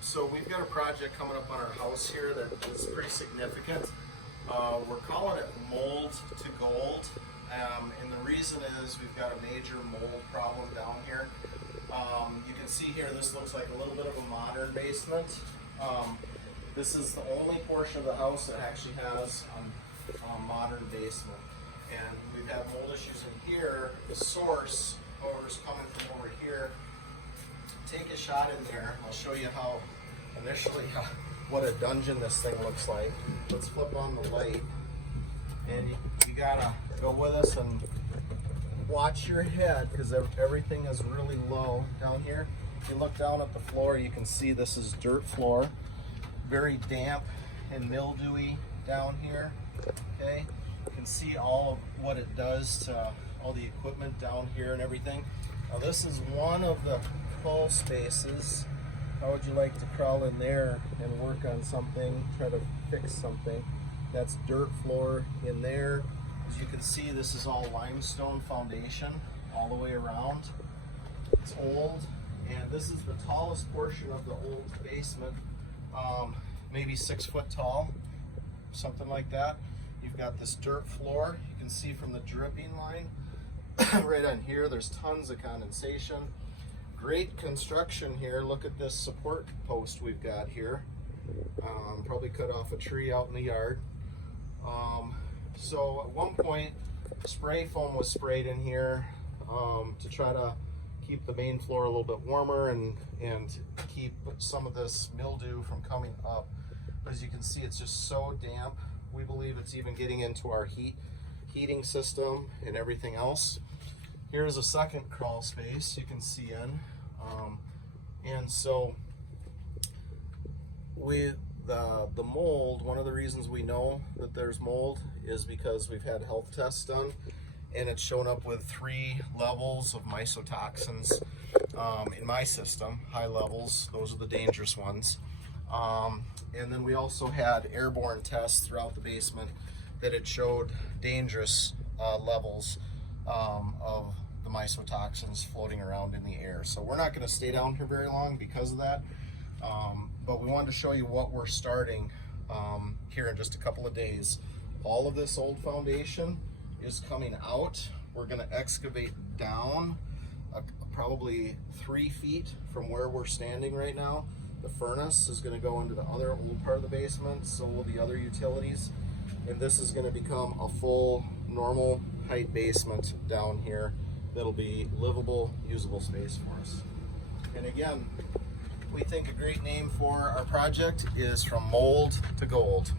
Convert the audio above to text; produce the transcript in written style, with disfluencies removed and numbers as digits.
So we've got a project coming up on our house here that is pretty significant. We're calling it mold to gold, and the reason is we've got a major mold problem down here. You can see here this looks like a little bit of a modern basement. This is the only portion of the house that actually has a modern basement, and we've had mold issues in here. The source is coming from over here. Take a shot in there. I'll show you how initially what a dungeon this thing looks like. Let's flip on the light, and you gotta go with us and watch your head because everything is really low down here. If you look down at the floor, you can see this is dirt floor, very damp and mildewy down here. Okay, you can see all of what it does to all the equipment down here and everything. Now this is one of the crawl spaces. How would you like to crawl in there and work on something, try to fix something? That's dirt floor in there. As you can see, this is all limestone foundation all the way around. It's old, and this is the tallest portion of the old basement, maybe 6 foot tall, something like that. You've got this dirt floor. You can see from the dripping line right on here, there's tons of condensation. Great construction here. Look at this support post we've got here. Probably cut off a tree out in the yard. So at one point, spray foam was sprayed in here to try to keep the main floor a little bit warmer and keep some of this mildew from coming up. But as you can see, it's just so damp. We believe it's even getting into our heating system and everything else. Here's a second crawl space you can see in. And so with the mold, one of the reasons we know that there's mold is because we've had health tests done, and it's shown up with 3 levels of mycotoxins in my system. High levels, those are the dangerous ones. And then we also had airborne tests throughout the basement that it showed dangerous levels of the mycotoxins floating around in the air. So we're not going to stay down here very long because of that. But we wanted to show you what we're starting here in just a couple of days. All of this old foundation is coming out. We're going to excavate down probably 3 feet from where we're standing right now. The furnace is going to go into the other old part of the basement, so will the other utilities. And this is going to become a full normal height basement down here that'll be livable, usable space for us. And again, we think a great name for our project is From Mold to Gold.